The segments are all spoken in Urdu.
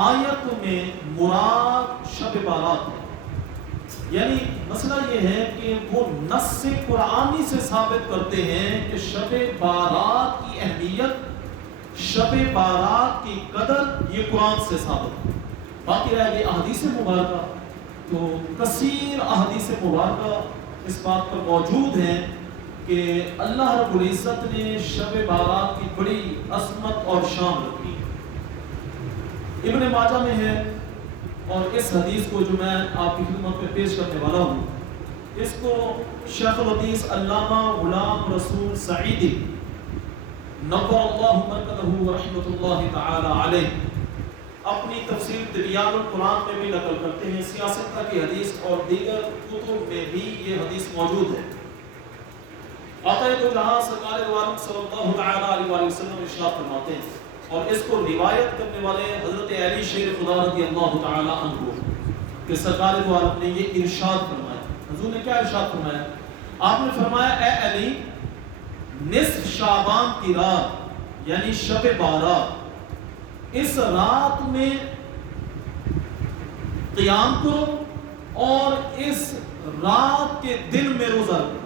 آیت میں مراد شب بارات ہے، یعنی مسئلہ یہ ہے کہ وہ نص قرآنی سے ثابت کرتے ہیں کہ شب بارات کی اہمیت، شب بارات کی قدر یہ قرآن سے ثابت ہے۔ باقی رہ گئی احادیث مبارکہ، تو کثیر احادیث مبارکہ اس بات پر موجود ہیں کہ اللہ رب العزت نے شب بارات کی بڑی عظمت اور شان رکھی ہے۔ ابن ماجہ میں ہے، اور اس حدیث کو جو میں آپ کی خدمت میں پیش کرنے والا ہوں، اس کو شیخ الحدیث علامہ غلام رسول سعیدی نور اللہ مرکزہ ورحمۃ اللہ تعالی علیہ اپنی تفسیر تبیان القرآن میں بھی نقل کرتے ہیں۔ سیاستہ کی حدیث اور دیگر کتب میں بھی یہ حدیث موجود ہے۔ آقا دو جہاں سرکار دو عالم صلی اللہ تعالی علیہ وآلہ وسلم ارشاد فرماتے ہیں، اور اس کو روایت کرنے والے حضرت علی شیر خدا رضی اللہ تعالی عنہ، کہ سرکار دو عالم نے یہ ارشاد فرمایا۔ حضور نے کیا ارشاد فرمایا؟ آپ نے فرمایا اے علی، نصف شعبان کی رات یعنی شب بارات، اس رات میں قیام کرو اور اس رات کے دن میں روزہ رکھو۔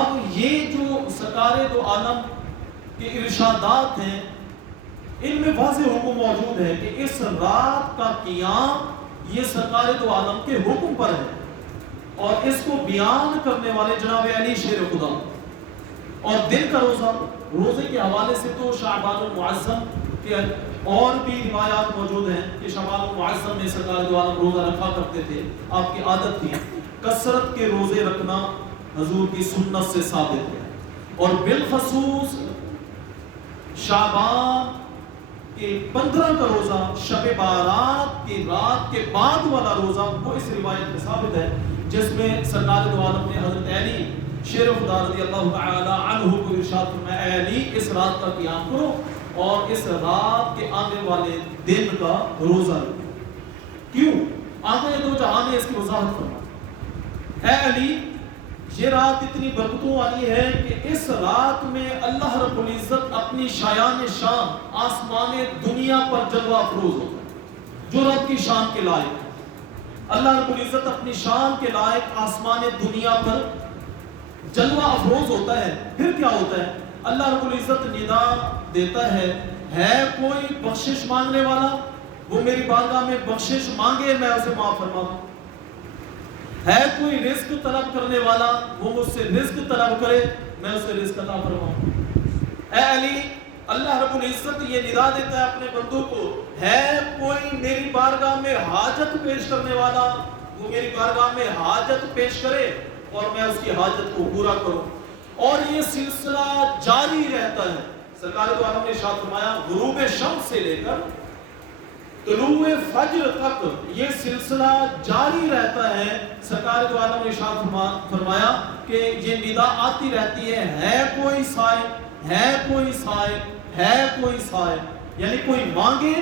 اب یہ جو سرکار دو عالم کے ارشادات ہیں، ان میں واضح حکم موجود ہے کہ اس رات کا قیام یہ سرکار دو عالم کے حکم پر ہے، اور اس کو بیان کرنے والے جناب علی شیر خدا۔ اور دن کا روزہ، روزے کے حوالے سے تو شعبان المعظم کے اور بھی روایات موجود ہیں کہ شعبان المعظم میں سرکار دو عالم روزہ رکھا کرتے تھے، آپ کی عادت تھی۔ کثرت کے روزے رکھنا حضور کی سنت سے ثابت ہے، اور بالخصوص شعبان کے 15 کا روزہ، شب بارات کی رات کے بعد والا روزہ، وہ اس روایت میں ثابت ہے جس میں سرکار دو عالم نے حضرت علی شیر خدا رضی اللہ تعالی عنہ کو ارشاد فرمایا اے علی، اس رات کا قیام کرو اور اس رات کے آنے والے دن کا روزہ رکھو۔ کیوں؟ آقا دو جہاں نے اس کی وضاحت فرمائی، اے علی، یہ رات اتنی برکتوں والی ہے کہ اس رات میں اللہ رب العزت اپنی شایان شان آسمان دنیا پر جلوہ افروز ہوتا ہے، جو رب کی شان کے لائق ہے۔ اللہ رب العزت اپنی شان کے لائق آسمان دنیا پر جلوہ افروز ہوتا ہے۔ پھر کیا ہوتا ہے؟ اللہ رب العزت ندا دیتا ہے کوئی بخشش مانگنے والا، وہ میری بارگاہ میں بخشش مانگے، میں اسے معاف فرما دوں۔ ہے کوئی رزق طلب کرنے والا، وہ مجھ سے رزق طلب کرے، میں اسے رزق عطا فرماؤں۔ اے علی، اللہ رب العزت یہ ندا دیتا ہے اپنے بندوں کو، ہے کوئی میری بارگاہ میں حاجت پیش کرنے والا، وہ میری بارگاہ میں حاجت پیش کرے اور میں اس کی حاجت کو پورا کروں۔ اور یہ سلسلہ جاری رہتا ہے۔ سرکار دو عالم نے ارشاد فرمایا غروب شمس سے لے کر طلوع فجر تک یہ سلسلہ جاری رہتا ہے۔ سرکار دو عالم نے ارشاد فرمایا کہ یہ ندا آتی رہتی ہے کوئی سائل، ہے کوئی سائل، ہے کوئی سائل، یعنی کوئی مانگے،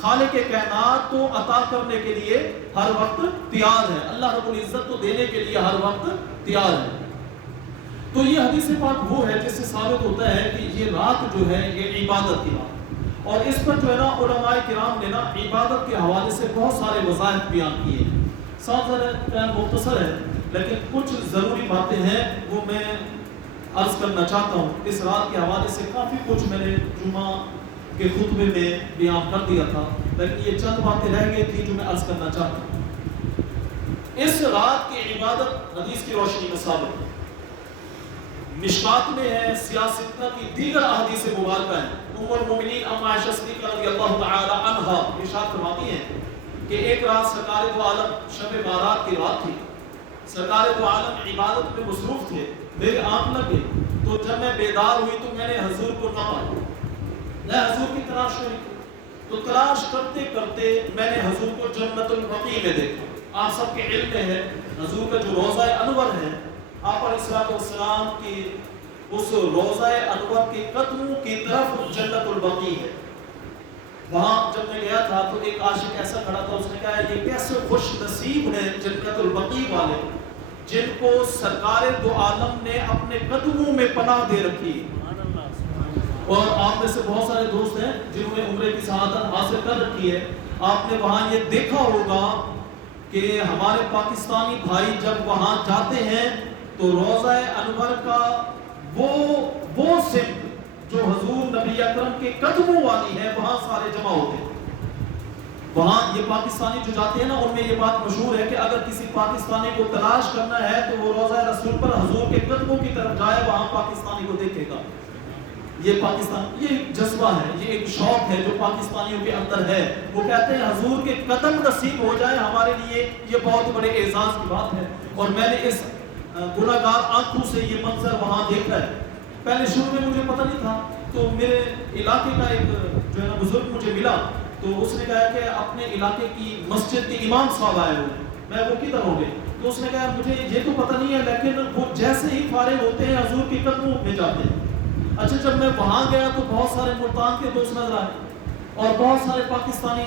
خالق کائنات تو عطا کرنے کے لیے ہر وقت تیار ہے، اللہ رب العزت تو دینے کے لیے ہر وقت تیار ہے۔ تو یہ حدیث پاک وہ ہے جس سے ثابت ہوتا ہے کہ یہ رات جو ہے یہ عبادت کی رات، اور اس پر جو ہے نا علماء کرام نے نا عبادت کے حوالے سے بہت سارے وظائف بیان کیے ہیں۔ ساتھ مختصر ہے لیکن کچھ ضروری باتیں ہیں وہ میں عرض کرنا چاہتا ہوں۔ اس رات کے حوالے سے کافی کچھ میں نے جمعہ کے خطبے میں بیان کر دیا تھا، لیکن یہ چند باتیں رہ گئی تھی جو میں عرض کرنا چاہتا ہوں۔ اس رات کی عبادت حدیث کی روشنی میں ثابت ہے، مشکات میں ہے، سیاستہ کی دیگر احادیث مبارکہ ہیں۔ ام المومنین ام عائشہ صدیقہ رضی اللہ تعالی عنہا ارشاد فرماتی ہیں کہ ایک رات سرکار دو عالم شب بارات کی رات تھی، سرکار دو عالم عبادت میں مصروف تھے، میرے آنکھ لگ گئی، تو جب میں بیدار ہوئی تو میں نے حضور کو نہ پایا، میں حضور کی تلاش نہیں کی، تو تلاش کرتے کرتے میں نے حضور کو جنت البقیع میں دیکھا۔ آپ سب کے علم میں ہے حضور کا جو روضہ انور ہے، آپ علیہ السلام کی اس روضہ انور کے قدموں کی طرف جنت البقیع ہے۔ وہاں جب میں گیا تھا تو ایک عاشق ایسا کھڑا تھا، اس نے کہا یہ کیسے خوش نصیب ہیں جنت البقیع والے جن کو سرکار دو عالم نے اپنے قدموں میں پناہ دے رکھی۔ اور آپ میں سے بہت سارے دوست ہیں جنہوں نے عمرے کی سعادت حاصل کر رکھی ہے. آپ نے وہاں یہ دیکھا ہوگا کہ ہمارے پاکستانی بھائی جب وہاں جاتے ہیں تو روضہ انور کا وہ سمت جو حضور نبی اکرم کے قدموں والی ہے وہاں سارے جمع ہوتے ہیں. وہاں یہ پاکستانی جو جاتے ہیں نا ان میں یہ بات مشہور ہے کہ اگر کسی پاکستانی کو تلاش کرنا ہے تو وہ روضہ رسول پر حضور کے قدموں کی طرف جائے, وہاں پاکستانی کو دیکھے گا. یہ پاکستان, یہ ایک جذبہ ہے, یہ ایک شوق ہے جو پاکستانیوں کے اندر ہے. وہ کہتے ہیں حضور کے قدم نصیب ہو جائے ہمارے لیے یہ بہت بڑے اعزاز کی بات ہے. اور میں نے اس گناہگار آنکھوں سے یہ منظر وہاں دیکھا ہے. پہلے شروع میں مجھے پتہ نہیں تھا, تو میرے علاقے کا ایک جو ہے نا بزرگ مجھے ملا, تو اس نے کہا کہ اپنے علاقے کی مسجد کے امام صاحب آئے ہوئے. میں وہ کدھر ہوں گے؟ تو اس نے کہا مجھے یہ تو پتہ نہیں ہے, لیکن وہ جیسے ہی فارغ ہوتے ہیں حضور کے قدموں میں جاتے ہیں. اچھا, جب میں وہاں گیا تو بہت سارے ملتان کے دوست نظر آئے اور بہت سارے پاکستانی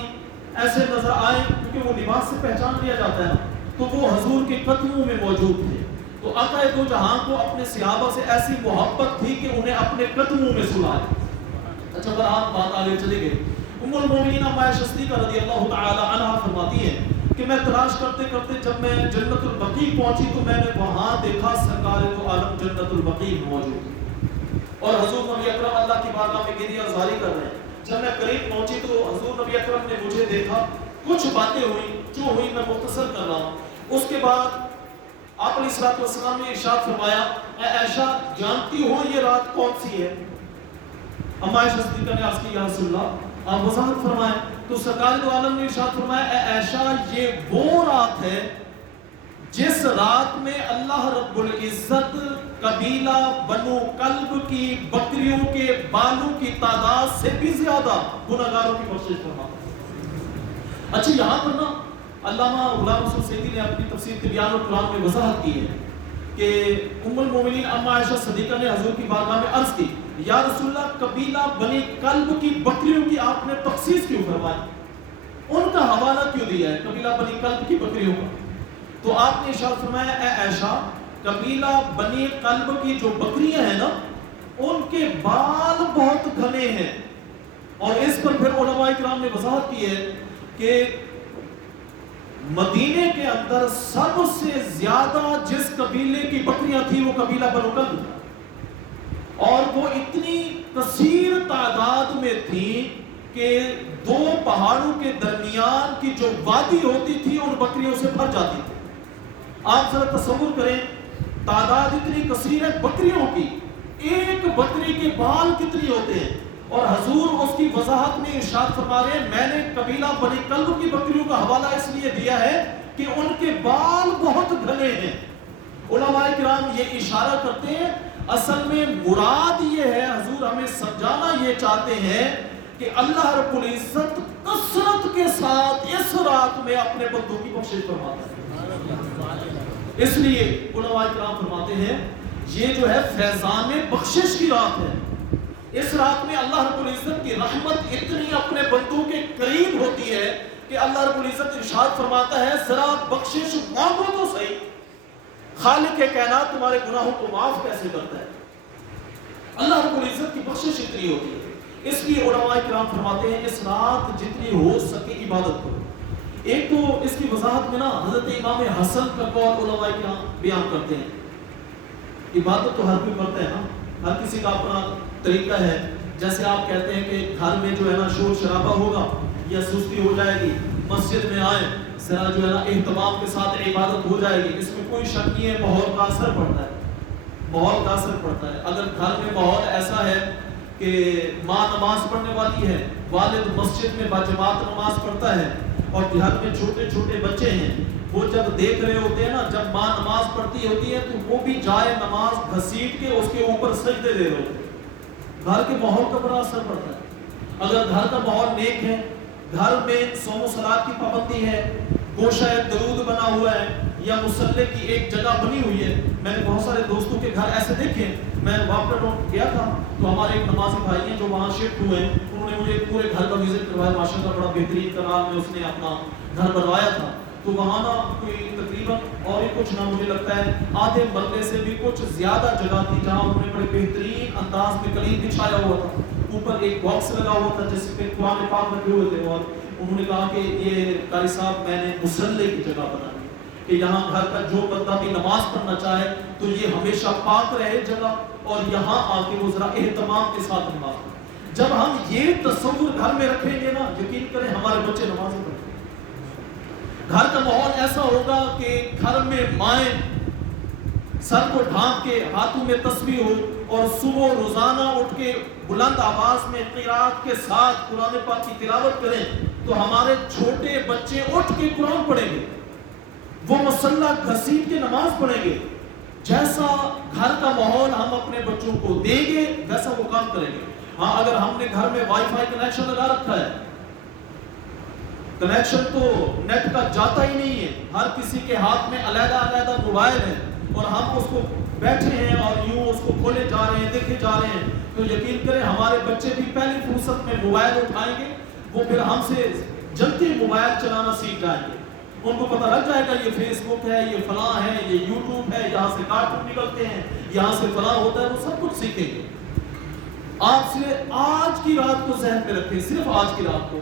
ایسے نظر آئے کیونکہ وہ لباس سے پہچان لیا جاتا ہے, تو وہ حضور کے قدموں میں موجود تھے. تو آقا دو جہاں کو اپنے صحابہ سے ایسی محبت تھی کہ انہیں اپنے قدموں میں سلایا. اچھا, پر آپ بات آگے چلے گئے. ام المومنین ام عائشہ صدیقہ رضی اللہ تعالی عنہا فرماتی ہیں کہ میں تلاش کرتے کرتے جب میں جنت البقیع پہنچی تو میں نے وہاں دیکھا سرکار دو عالم جنت البقیع موجود اور حضور نبی اکرم اللہ کی بارگاہ میں گریہ زاری کر رہے ہیں. جب میں قریب پہنچی تو حضور نبی اکرم نے مجھے دیکھا, کچھ باتیں ہوئی جو ہوئی میں مختصر کر رہا ہوں. اس کے بعد آپ علیہ الصلوۃ والسلام نے ارشاد فرمایا, اے عائشہ جانتی ہو یہ رات کون سی ہے؟ اما عائشہ صدیقہ نے عرض کی یا رسول اللہ آپ وضاحت فرمائیں. تو سرکار دو عالم نے ارشاد فرمایا, اے عائشہ یہ وہ رات ہے جس رات میں اللہ رب العزت قبیلہ بنو کلب کی بکریوں کے بالوں کی تعداد سے بھی زیادہ گناہگاروں کی بخشش فرماتا ہے. اچھا, یہاں پر نا علامہ غلام رسول سیدی نے اپنی تفسیر تبیان القرآن میں وضاحت کی ہے کہ ام المومنین ام عائشہ صدیقہ نے حضور کی بارگاہ میں عرض کی, یا رسول اللہ قبیلہ بنی کلب کی بکریوں کی آپ نے تخصیص کیوں فرمائی, ان کا حوالہ کیوں دیا ہے قبیلہ بنی کلب کی بکریوں کا؟ تو آپ نے ارشاد فرمایا, اے عائشہ قبیلہ بنی کلب کی جو بکریاں ہیں نا ان کے بال بہت گھنے ہیں. اور اس پر پھر علماء کرام نے وضاحت کی ہے کہ مدینے کے اندر سب سے زیادہ جس قبیلے کی بکریاں تھیں وہ قبیلہ بنو کلب تھا, اور وہ اتنی کثیر تعداد میں تھی کہ دو پہاڑوں کے درمیان کی جو وادی ہوتی تھی ان بکریوں سے بھر جاتی تھی. آپ ذرا تصور کریں, تعداد اتنی کثیر ہے بکریوں کی, ایک بکری کے بال کتنی ہوتے ہیں, اور حضور اس کی وضاحت میں ارشاد فرما رہے ہیں میں نے قبیلہ بنی کلب کی بکریوں کا حوالہ اس لیے دیا ہے کہ ان کے بال بہت گھنے ہیں. علماء کرام یہ اشارہ کرتے ہیں اصل میں مراد یہ ہے, حضور ہمیں سمجھانا یہ چاہتے ہیں کہ اللہ رب العزت کثرت کے ساتھ اس رات میں اپنے بندوں کی بخشش فرماتا ہے. اس لیے علماء کرام فرماتے ہیں یہ جو ہے فیضان بخشش کی رات ہے. اس رات میں اللہ رب العزت کی رحمت اتنی اپنے بندوں کے قریب ہوتی ہے کہ اللہ رب العزت ارشاد فرماتا ہے ذرا بخشش مانگو تو صحیح, خالق کائنات تمہارے گناہوں کو معاف کیسے کرتا ہے. اللہ رب العزت کی بخشش اتنی ہوتی ہے. اس لیے علماء کرام فرماتے ہیں اس رات جتنی ہو سکے عبادت کرو. ایک تو اس کی وضاحت میں نا حضرت امام حسن کا قول علماء کرام بیان کرتے ہیں, عبادت تو ہر کوئی کرتا ہے نا, ہر کسی کا اپنا طریقہ ہے. جیسے آپ کہتے ہیں کہ گھر میں جو ہے نا شور شرابہ ہوگا یا سستی ہو جائے گی, مسجد میں آئے ذرا جو ہے نا اہتمام کے ساتھ عبادت ہو جائے گی, اس میں کوئی شک نہیں ہے ماحول کا اثر پڑتا ہے, ماحول کا اثر پڑتا ہے. اگر گھر میں ماحول ایسا ہے کہ ماں نماز پڑھنے والی ہے, والد مسجد میں باجماعت نماز پڑھتا ہے, اور گھر میں چھوٹے چھوٹے بچے ہیں, وہ جب دیکھ رہے ہوتے ہیں نا جب ماں نماز پڑھتی ہوتی ہے تو وہ بھی جائے نماز گھسیٹ کے اس کے اوپر سجدے دے رہے ہوتے ہیں, گھر کے ماحول کا بڑا اثر پڑتا ہے. اگر گھر کا ماحول نیک ہے, گھر میں صوم و صلات کی پابندی ہے, گوشہ درود بنا ہوا ہے یا مصلی کی ایک جگہ بنی ہوئی ہے. میں نے بہت سارے دوستوں کے گھر ایسے دیکھے, میں واپس گیا تھا تو ہمارے ایک نمازی بھائی ہیں جو وہاں شفٹ ہوئے, انہوں نے مجھے پورے گھر کا وزٹ کروایا, ماشاءاللہ بڑا بہترین قرار میں اس نے اپنا گھر بنوایا تھا. تو وہاں نا کوئی تقریباً اور ہی کچھ نہ مجھے لگتا ہے آدھے مرلے سے بھی کچھ زیادہ جگہ تھی جہاں انہوں نے بڑے بہترین انداز میں قلیل بچھایا ہوا تھا. اوپر ایک باکس لگا ہوا تھا جس پہ قرآن پاک رکھے ہوئے تھے، اور انہوں نے کہا کہ یہ قاری صاحب میں نے مصلی کی جگہ بنائی کہ یہاں گھر کا جو بندہ بھی نماز پڑھنا چاہے تو یہ ہمیشہ پاک رہے جگہ، اور یہاں آ کے وہ ذرا اہتمام کے ساتھ نماز پڑھے۔ جب ہم یہ تصور گھر میں رکھیں گے نا، یقین کریں ہمارے بچے نماز پڑھیں گے۔ گھر کا ماحول ایسا ہوگا کہ گھر میں مائیں سر کو ڈھانپ کے ہاتھوں میں تسبیح ہو، اور صبح روزانہ اٹھ کے بلند آواز میں قرات کے ساتھ قرآن پاک کی تلاوت کریں تو ہمارے چھوٹے بچے اٹھ کے قرآن پڑھیں گے، وہ مصلی گھسیٹ کے نماز پڑھیں گے۔ جیسا گھر کا ماحول ہم اپنے بچوں کو دیں گے ویسا وہ کام کریں گے۔ ہاں اگر ہم نے گھر میں وائی فائی کنیکشن لگا رکھا ہے، کنیکشن تو نیٹ کا جاتا ہی نہیں ہے، ہر کسی کے ہاتھ میں علیحدہ علیحدہ موبائل ہے، اور ہم اس کو بیٹھے ہیں اور یوں اس کو کھولے جا رہے ہیں، دیکھے جا رہے ہیں، تو یقین کریں ہمارے بچے بھی پہلی فرصت میں موبائل اٹھائیں گے، وہ پھر ہم سے جلدی موبائل چلانا سیکھ جائیں گے۔ ان کو پتہ لگ جائے گا یہ فیس بک ہے، یہ فلاں ہے، یہ یوٹیوب ہے، یہاں سے کارٹون نکلتے ہیں، یہاں سے فلاں ہوتا ہے، وہ سب کچھ سیکھیں گے۔ آپ سے آج کی رات کو ذہن میں رکھیں، صرف آج کی رات کو،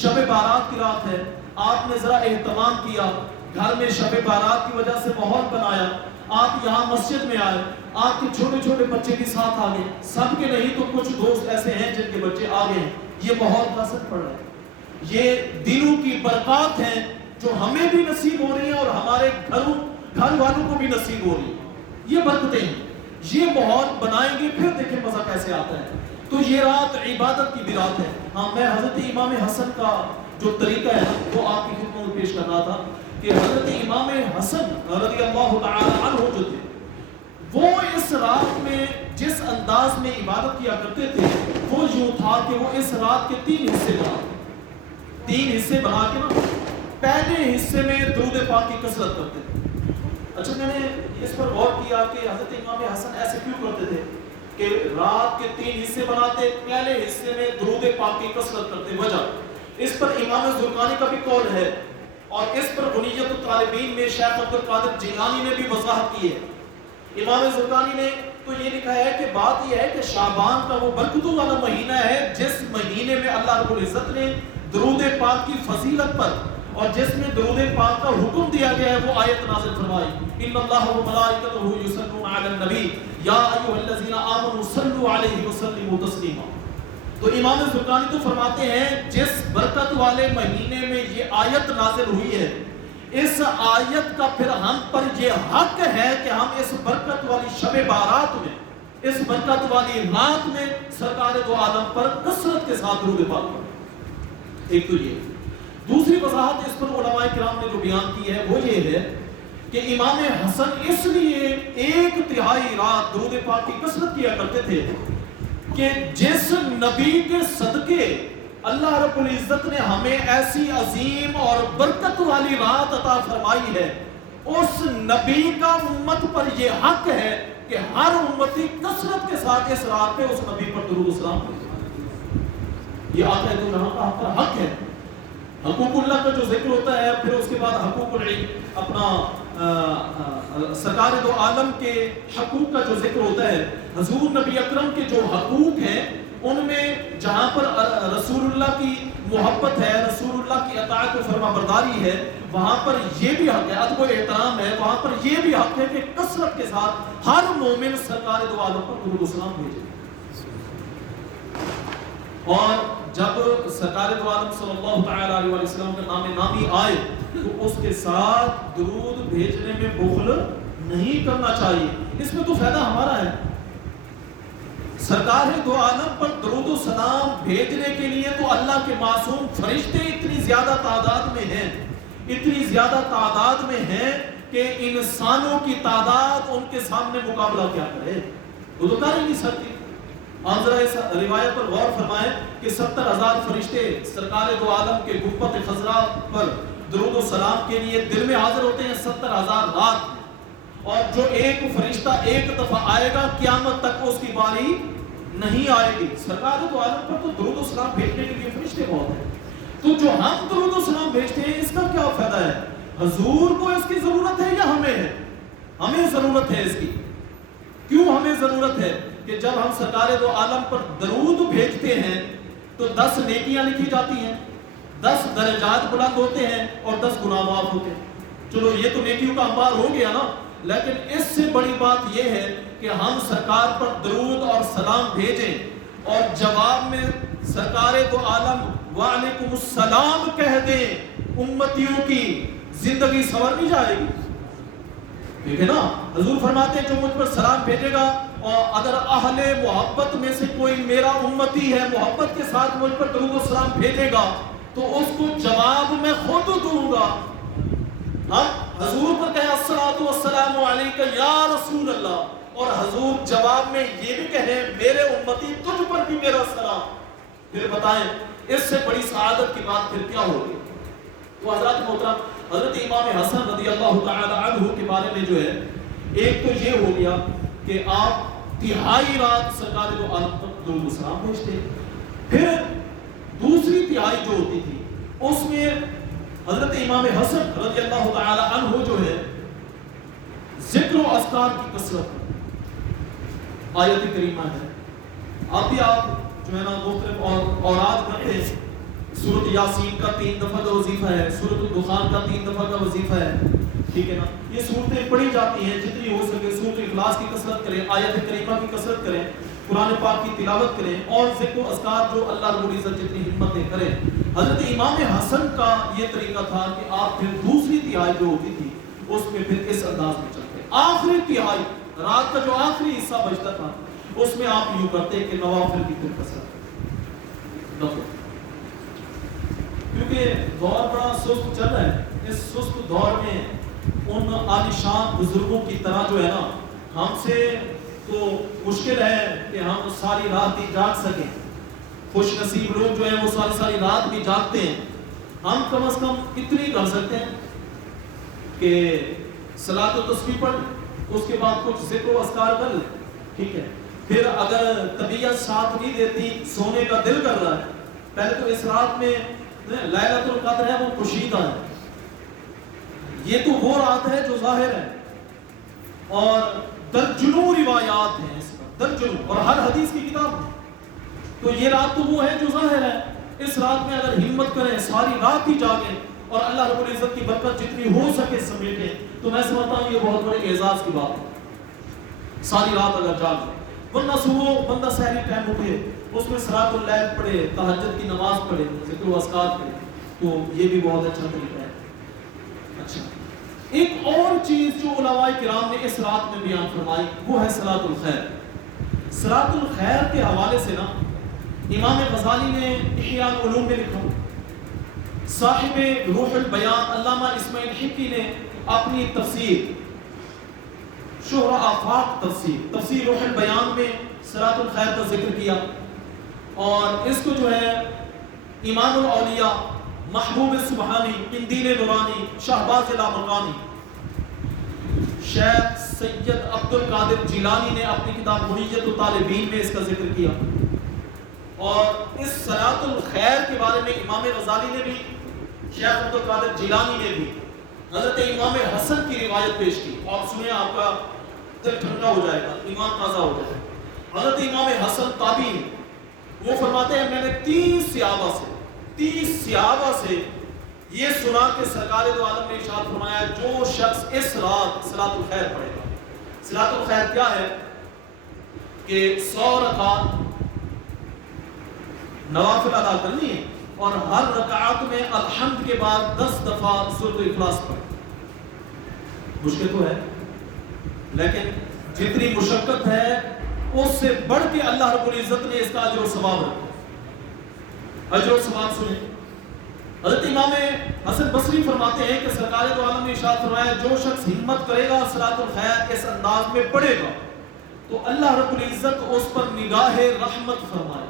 شب بارات کی رات ہے، آپ نے ذرا اہتمام کیا، گھر میں شب بارات کی وجہ سے ماحول بنایا، آپ یہاں مسجد میں آئے، آپ کے چھوٹے چھوٹے بچے بھی ساتھ آ گئے، سب کے نہیں تو کچھ دوست ایسے ہیں جن کے بچے آ گئے ہیں، یہ ماحول کا اثر پڑ رہا ہے، یہ دلوں کی برکات ہیں جو ہمیں بھی نصیب ہو رہی ہیں اور ہمارے گھر والوں کو بھی نصیب ہو رہی ہیں، یہ برکتیں ہیں، یہ ماحول بنائیں گے، پھر دیکھیں مزہ کیسے آتا ہے۔ تو یہ رات عبادت کی بھی رات ہے۔ ہاں میں حضرت امام حسن کا جو طریقہ ہے وہ آپ کی خدمت میں پیش کر رہا تھا کہ حضرت امام حسن رضی اللہ تعالی عنہ جو تھے وہ اس رات میں جس انداز میں عبادت کیا کرتے تھے وہ یوں تھا کہ وہ اس رات کے تین حصے بنا کے نا، پہلے حصے میں درود پاک کی کثرت کرتے تھے۔ اچھا میں نے اس پر غور کیا کہ حضرت امام حسن ایسے کیوں کرتے تھے کہ رات کے تین حصے بناتے، پہلے حصے میں درود پاک کی کثرت کرتے؟ وجہ اس پر امام زرقانی کا بھی قول ہے، اور اس پر غنیت الطالبین میں شیخ عبد القادر جیلانی نے بھی وضاحت کی ہے۔ امام زرقانی نے تو یہ لکھا ہے کہ بات یہ ہے کہ شعبان کا وہ برکتوں والا مہینہ ہے جس مہینے میں اللہ رب العزت نے درود پاک کی فضیلت پر اور جس میں درود پاک کا حکم دیا گیا ہے وہ آیت نازل فرمائی، ان اللہ و ملائکتہ یصلون علی النبی یا ایھا الذین آمنوا صلوا علیہ وسلموا تسلیما۔ تو امام زرقانی تو فرماتے ہیں جس برکت والے مہینے میں یہ آیت نازل ہوئی ہے، اس آیت کا پھر ہم پر یہ حق ہے کہ ہم اس برکت والی شب بارات میں، اس برکت والی رات میں سرکار دو عالم پر کثرت کے ساتھ درود پاک پڑھیں۔ ایک تو یہ، دوسری وضاحت اس پر علماء کرام نے جو بیان کی ہے وہ یہ ہے کہ امام حسن اس لیے 1/3 رات درود پاک کی کثرت کیا کرتے تھے کہ جس نبی کے صدقے اللہ رب العزت نے ہمیں ایسی عظیم اور برکت والی رات عطا فرمائی ہے، اس نبی کا امت پر یہ حق ہے کہ ہر امتی کثرت کے ساتھ اس رات پہ اس نبی پر درود و سلام کرے۔ یہ آقا دو جہاں کا ہم پر حق ہے۔ حقوق اللہ کا جو ذکر ہوتا ہے، پھر اس کے بعد حقوق العلم، اپنا سرکار دو عالم کے حقوق کا جو ذکر ہوتا ہے، حضور نبی اکرم کے جو حقوق ہیں ان میں جہاں پر رسول اللہ کی محبت ہے، رسول اللہ کی اطاعت و فرما برداری ہے، وہاں پر یہ بھی حق ہے، ادب و احترام ہے، وہاں پر یہ بھی حق ہے کہ کثرت کے ساتھ ہر مومن سرکار دو عالم پر درود و سلام بھیجے۔ اور جب سرکار دو عالم صلی اللہ تعالی علیہ وسلم کا نام نامی آئے تو اس کے ساتھ درود بھیجنے میں بخل نہیں کرنا چاہیے، اس میں تو فائدہ ہمارا ہے۔ سرکار دو عالم پر درود و سلام بھیجنے کے لیے تو اللہ کے معصوم فرشتے اتنی زیادہ تعداد میں ہیں، اتنی زیادہ تعداد میں ہیں کہ انسانوں کی تعداد ان کے سامنے مقابلہ کیا کرے، وہ تو کر ہی نہیں سکتی۔ آپ ذرا اس روایت پر غور فرمائیں کہ 70,000 فرشتے سرکار دو عالم کے گنبد خضرا پر درود و سلام کے لیے دل میں حاضر ہوتے ہیں 70,000 رات، اور جو ایک فرشتہ ایک دفعہ آئے گا قیامت تک اس کی باری نہیں آئے گی۔ سرکار دو عالم پر تو درود و سلام بھیجنے کے لیے فرشتے بہت ہیں، تو جو ہم درود و سلام بھیجتے ہیں اس کا کیا فائدہ ہے؟ حضور کو اس کی ضرورت ہے یا ہمیں ہے؟ ہمیں ضرورت ہے اس کی۔ کیوں ہمیں ضرورت ہے؟ کہ جب ہم سرکار دو عالم پر درود بھیجتے ہیں تو 10 نیکیاں لکھی جاتی ہیں، 10 درجات بلند ہوتے ہیں اور 10 گناہ معاف ہوتے ہیں۔ چلو یہ تو نیکیوں کا انبار ہو گیا نا، لیکن اس سے بڑی بات یہ ہے کہ ہم سرکار پر درود اور سلام بھیجیں اور جواب میں سرکار دو عالم وعلیکم السلام کہہ دیں، امتیوں کی زندگی سنور نہیں جائے گی۔ ٹھیک ہے نا، حضور فرماتے ہیں جو مجھ پر سلام بھیجے گا، اور اگر اہل محبت میں سے کوئی میرا امتی ہے محبت کے ساتھ مجھ پر درود و سلام بھیجے گا تو اس کو جواب میں خود دوں گا۔ ہم حضور پر کہیں الصلاۃ والسلام علیک یا رسول اللہ، اور حضور جواب میں یہ بھی کہیں میرے امتی تجھ پر بھی میرا سلام۔ پھر بتائیں اس سے بڑی سعادت کی بات پھر کیا ہوگی؟ تو حضرات محترم، حضرت امام حسن رضی اللہ تعالی عنہ کے بارے میں جو ہے، ایک تو یہ ہو گیا کہ آپ تہائی رات سرکار دو عالم پر درود و سلام بھیجتے، پھر دوسری تہائی جو ہوتی تھی اس میں حضرت امام حسن رضی اللہ تعالی عنہ جو ہے ذکر و اذکار کی کثرت، آیت کریمہ ہے، اب بھی آپ جو ہے نا مختلف اوراد کرتے ہیں، سورۃ یاسین کا 3 دفعہ کا وظیفہ ہے، سورۃ الدخان کا 3 دفعہ کا وظیفہ ہے، ٹھیک ہے نا، یہ صورتیں پڑھی جاتی ہیں، جتنی ہو سکے سورۃ اخلاص کی کثرت کریں، آیت کریمہ کی کثرت کریں، قرآن پاک کی تلاوت کریں، اور ذکر و اذکار جو اللہ رب العزت جتنی ہمت دے کریں۔ حضرت امام حسن کا یہ طریقہ تھا کہ آپ پھر دوسری تہائی جو ہوتی تھی اس میں پھر اس انداز میں چلتے، آخری تہائی رات کا جو آخری حصہ بچتا تھا اس میں آپ یوں کرتے کہ نوافل کی پھر کثرت، کیونکہ دور بڑا سست چل رہا ہے، اس سست دور میں ان عالیشان بزرگوں کی طرح جو ہے نا ہم سے تو مشکل ہے کہ ہم ساری رات بھی جاگ سکیں، خوش نصیب لوگ جو ہیں وہ ساری رات بھی جاگتے ہیں، ہم کم از کم اتنی کر سکتے ہیں کہ صلاۃ و تسبیح پڑھ اس کے بعد کچھ ذکر و اذکار کر لیں، ٹھیک ہے، پھر اگر طبیعت ساتھ نہیں دیتی، سونے کا دل کر رہا ہے، پہلے تو اس رات میں لیلۃ القدر ہے وہ پوشیدہ ہے، یہ تو وہ رات ہے جو ظاہر ہے، اور درجنوں روایات ہیں اس پر، درجنوں، اور ہر حدیث کی کتاب ہے، تو یہ رات تو وہ ہے جو ظاہر ہے، اس رات میں اگر ہمت کریں ساری رات ہی جاگیں اور اللہ رب العزت کی برکت جتنی ہو سکے سمیٹیں، تو میں سمجھتا ہوں یہ بہت بڑے اعزاز کی بات ہے، ساری رات اگر جاگیں، ورنہ صبح بندہ سحری ٹائم اٹھے اس میں صلاۃ اللیل پڑھے، تہجد کی نماز پڑھے، ذکر و اذکار کرے، تو یہ بھی بہت اچھا طریقہ ہے۔ اچھا، ایک اور چیز جو علماء کرام نے اس رات میں بیان فرمائی وہ ہے صلاۃ الخیر۔ صلاۃ الخیر کے حوالے سے نا امام غزالی نے احیاء العلوم میں لکھا، صاحب روح البیان علامہ اسماعیل حقی نے اپنی تفسیر شہر آفاق تفسیر روح البیان میں صلاۃ الخیر کا ذکر کیا، اور اس کو جو ہے امام الاولیاء محبوب سبحانی، قندیل نورانی، شہباز لامکانی، شیخ سید عبد القادر جیلانی نے اپنی کتاب منیت الطالبین میں اس کا ذکر کیا، اور اس صلاۃ الخیر کے بارے میں امام غزالی نے بھی، شیخ عبد القادر جیلانی نے بھی حضرت امام حسن کی روایت پیش کی، اور سنیں آپ کا دل ٹھنڈا ہو جائے گا، ایمان تازہ ہو جائے گا۔ حضرت امام حسن تابعی وہ فرماتے ہیں میں نے 30 صحابہ سے یہ سنا کہ سرکار دو عالم نے ارشاد فرمایا جو شخص اس رات صلاۃ الخیر پڑھے گا، صلاۃ الخیر کیا ہے کہ 100 رکعت نوافل ادا کرنی ہے، اور ہر رکعت میں الحمد کے بعد 10 دفعہ سورۃ الاخلاص پڑھ۔ مشکل تو ہے لیکن جتنی مشقت ہے اس سے بڑھ کے اللہ رب العزت نے اس کا اجر و ثواب رکھا۔ اجر و ثواب سنیں، حضرت امام حسن بصری فرماتے ہیں کہ سرکار دو عالم نے ارشاد فرمایا جو شخص ہمت کرے گا صلاۃ الخیر اس انداز میں پڑھے گا تو اللہ رب العزت اس پر نگاہ رحمت فرمائے۔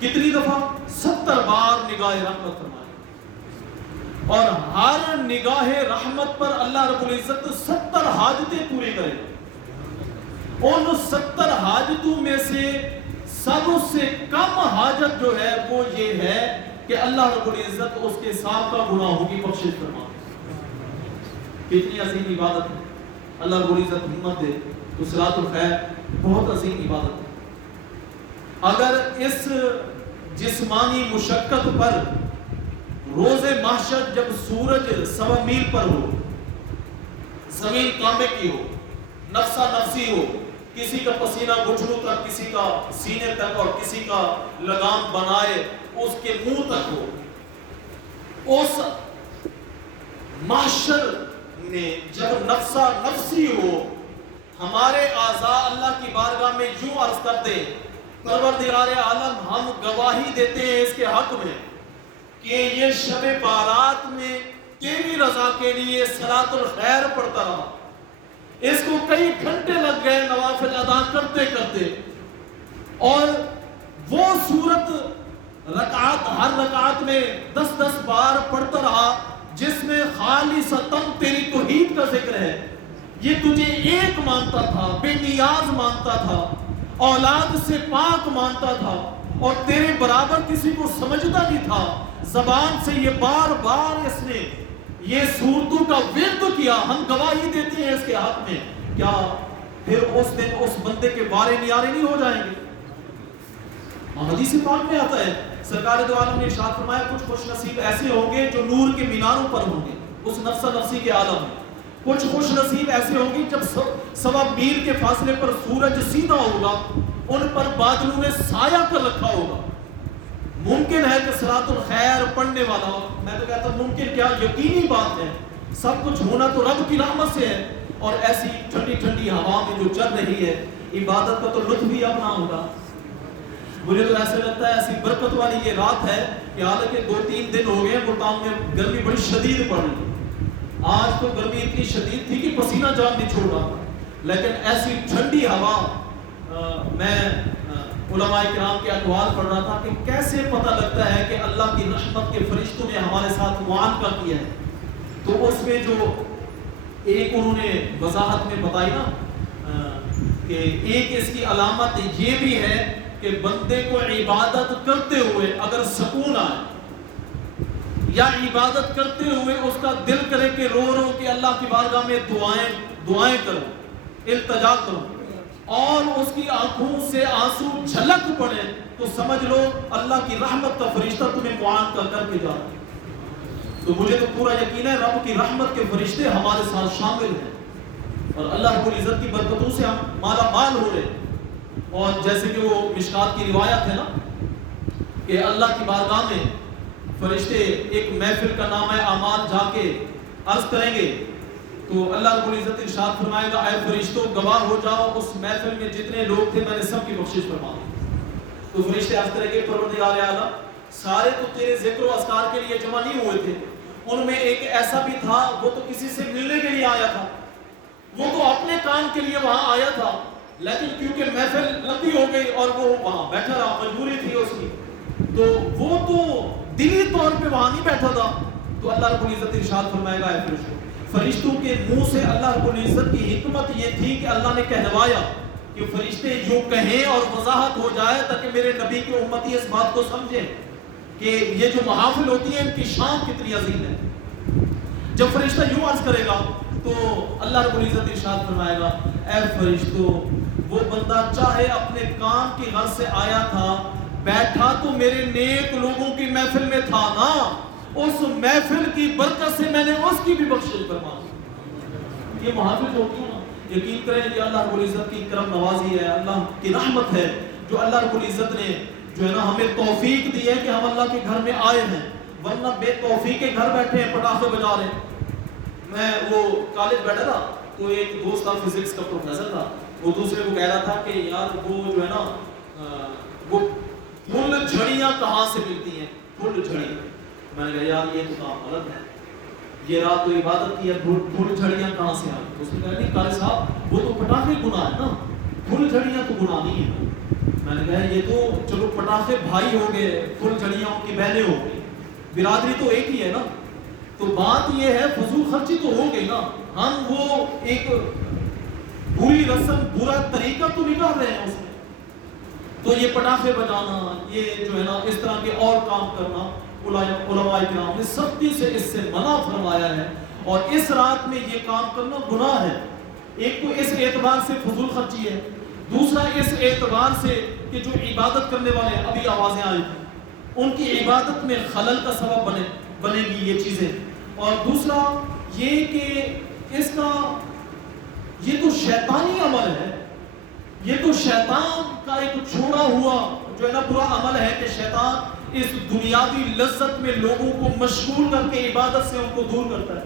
کتنی دفعہ؟ 70 بار نگاہ رحمت فرمائے، اور ہر نگاہ رحمت پر اللہ رب العزت 70 حاجتیں پوری کرے گا۔ ان 70 حاجتوں میں سے سب سے کم حاجت جو ہے وہ یہ ہے کہ اللہ رب العزت اس کے سابقہ گناہوں کی بخشش فرمائے۔ کتنی عظیم عبادت ہے، اللہ رب العزت ہمت دے تو صلاۃ الخیر بہت عظیم عبادت ہے. اگر اس جسمانی مشقت پر روز محشر جب سورج 1.25 میل پر ہو، زمین کانپے کی ہو، نفسا نفسی ہو، کسی کا پسینہ گھٹنوں تک، کسی کا سینے تک، اور کسی کا لگام بنائے اس کے منہ تک ہو، اس محشر میں جب نفسا نفسی ہو، ہمارے اعضاء اللہ کی بارگاہ میں یوں عرض کرتے، پروردگار عالم ہم گواہی دیتے ہیں اس کے حق میں کہ یہ شب بارات میں تیری رضا کے لیے صلاۃ الخیر پڑھتا رہا، اس کو کئی گھنٹے لگ گئے نوافل ادا کرتے کرتے، اور وہ سورت رکعت ہر رکعت میں 10 بار پڑھتا رہا جس میں خالصتاً تیری توحید کا ذکر ہے. یہ تجھے ایک مانتا تھا، بے نیاز مانتا تھا، اولاد سے پاک مانتا تھا، اور تیرے برابر کسی کو سمجھتا نہیں تھا. زبان سے یہ بار بار اس نے یہ صورتوں کا ورد کیا. ہم گواہی دیتے ہیں اس کے حق میں. کیا پھر اس دن اس بندے کے بارے نیارے نہیں ہو جائیں گے؟ حدیث پاک میں آتا ہے، سرکار دو عالم نے ارشاد فرمایا کچھ خوش نصیب ایسے ہوں گے جو نور کے میناروں پر ہوں گے اس نفسا نفسی کے عالم میں. کچھ خوش نصیب ایسے ہوں گے جب 1.25 میل کے فاصلے پر سورج سیدھا ہوگا، ان پر بادلوں نے سایہ کر رکھا ہوگا. ممکن ہے کہ صلاۃ الخیر پڑھنے والا ہو، میں تو کہتا ہوں ممکن کیا، یقینی بات ہے، سب کچھ ہونا تو رب کی رحمت سے ہے. اور ایسی ٹھنڈی ٹھنڈی ہوا میں جو چل رہی ہے، عبادت کا تو لطف بھی اپنا ہوگا. مجھے تو ایسے لگتا ہے ایسی برکت والی یہ رات ہے کہ حالانکہ 2-3 دن ہو گئے ملتان میں گرمی بڑی شدید پڑ رہی. آج تو گرمی اتنی شدید تھی کہ پسینہ جان نہیں چھوڑ رہا، لیکن ایسی ٹھنڈی ہوا. میں علماء کرام کے اقوال پڑھ رہا تھا کہ کیسے پتہ لگتا ہے کہ اللہ کی رحمت کے فرشتوں نے ہمارے ساتھ معانقہ کیا ہے. تو اس میں جو ایک انہوں نے وضاحت میں بتائی نا کہ ایک اس کی علامت یہ بھی ہے کہ بندے کو عبادت کرتے ہوئے اگر سکون آئے یا عبادت کرتے ہوئے اس کا دل کرے کہ رو رو کہ اللہ کی بارگاہ میں دعائیں کرو، التجا کرو، اور اس کی آنکھوں سے آنسو جھلک پڑے، تو سمجھ لو اللہ کی رحمت کا فرشتہ تمہیں معانقہ کر کے جا رہا ہے. تو مجھے تو پورا یقین ہے رب کی رحمت کے فرشتے ہمارے ساتھ شامل ہیں اور اللہ رب العزت کی برکتوں سے ہم مالا مال ہو رہے. اور جیسے کہ وہ مشکات کی روایت ہے نا کہ اللہ کی بارگاہ میں فرشتے ایک محفل کا نام ہے اعمال جا کے عرض کریں گے، تو اللہ رب العزت ارشاد فرمائے گا اے فرشتوں گواہ ہو جاؤ اس محفل میں جتنے لوگ تھے میں نے سب کی بخشش فرما دی. تو فرشتے عرض کریں گے پروردگار اعلیٰ سارے تو تیرے ذکر و اذکار کے لیے جمع نہیں ہوئے تھے، ان میں ایک ایسا بھی تھا وہ تو کسی سے ملنے کے لیے آیا تھا، وہ تو اپنے کام کے لیے وہاں آیا تھا، لیکن کیونکہ محفل لمبی ہو گئی اور وہ وہاں بیٹھا رہا، مجبوری تھی اس کی، تو وہ تو دلی طور پہ وہاں نہیں بیٹھا تھا. تو اللہ رب العزت ارشاد فرمائے گا اے فرشتوں کے منہ سے اللہ رب العزت کی حکمت یہ تھی کہ اللہ نے کہلوایا کہ فرشتے جو کہیں اور وضاحت ہو جائے تاکہ میرے نبی کے امتی اس بات کو سمجھیں کہ یہ جو محافل ہوتی ہیں ان کی شان کتنی عظیم ہے. جب فرشتہ یوں عرض کرے گا تو اللہ رب العزت ارشاد فرمائے گا اے فرشتوں وہ بندہ چاہے اپنے کام کی غرض سے آیا تھا، بیٹھا تو میرے نیک لوگوں کی محفل میں تھا نا، اس محفل کی برکت سے میں نے اس کی بھی بخشش فرما دی. یہ محافل جو ہوتی ہے نا، یقین کریں یہ اللہ رب العزت کی کرم نوازی ہے، اللہ کی رحمت ہے جو اللہ رب العزت نے جو ہے نا ہمیں توفیق دی ہے کہ ہم اللہ کے گھر میں آئے ہیں، ورنہ بے توفیق کے گھر بیٹھے ہیں پٹاخے بجا رہے ہیں. میں وہ کالج بیٹھا تھا تو ایک دوست تھا فزکس کا پروفیسر تھا، وہ دوسرے کو کہہ رہا تھا کہ یار وہ جو ہے نا وہ پھول جھڑیاں کہاں سے ملتی ہیں، پھول جھڑیاں. میں نے کہا یار یہ تو کام غلط ہے، یہ رات تو عبادت کی ہے، پھول جھڑیاں کہاں سے آئی؟ اس نے کہا نہیں قاری صاحب وہ تو پٹاخے گناہ ہے نا، پھول جھڑیاں تو گناہ نہیں ہے. میں نے کہا یہ تو چلو پٹاخے بھائی ہو گئے، پھول جھڑیاں ان کی بہنیں ہو گئی، برادری تو ایک ہی ہے نا. تو بات یہ ہے فضول خرچی تو ہو گئی نا، ہم وہ ایک بری رسم برا طریقہ تو نکال رہے ہیں اس میں. تو یہ پٹاخے بجانا، یہ جو ہے نا اس طرح کے اور کام کرنا علماء کرام نے سختی سے اس سے منع فرمایا ہے، اور اس رات میں یہ کام کرنا گناہ ہے. ایک تو اس اعتبار سے فضول خرچی ہے، دوسرا اس اعتبار سے کہ جو عبادت کرنے والے ہیں، ابھی آوازیں آئی ان کی عبادت میں خلل کا سبب بنے گی یہ چیزیں، اور دوسرا یہ کہ اس کا یہ تو شیطانی عمل ہے، یہ تو شیطان کا ایک چھوڑا ہوا جو ہے نا برا عمل ہے کہ شیطان اس دنیاوی لذت میں لوگوں کو مشغول کر کے عبادت سے ان کو دور کرتا ہے۔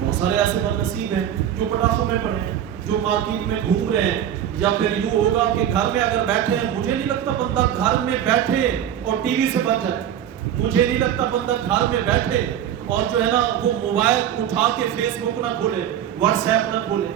بہت سارے ایسے بد نصیب ہیں جو پٹاخوں میں پڑے ہیں، جو مارکیٹ میں گھوم رہے ہیں، یا پھر یوں ہوگا کہ گھر میں اگر بیٹھے ہیں، مجھے نہیں لگتا بندہ گھر میں بیٹھے اور ٹی وی سے بچ جائے، مجھے نہیں لگتا بندہ گھر میں بیٹھے اور جو ہے نا وہ موبائل اٹھا کے فیس بک نہ کھولے، واٹس ایپ نہ کھولے۔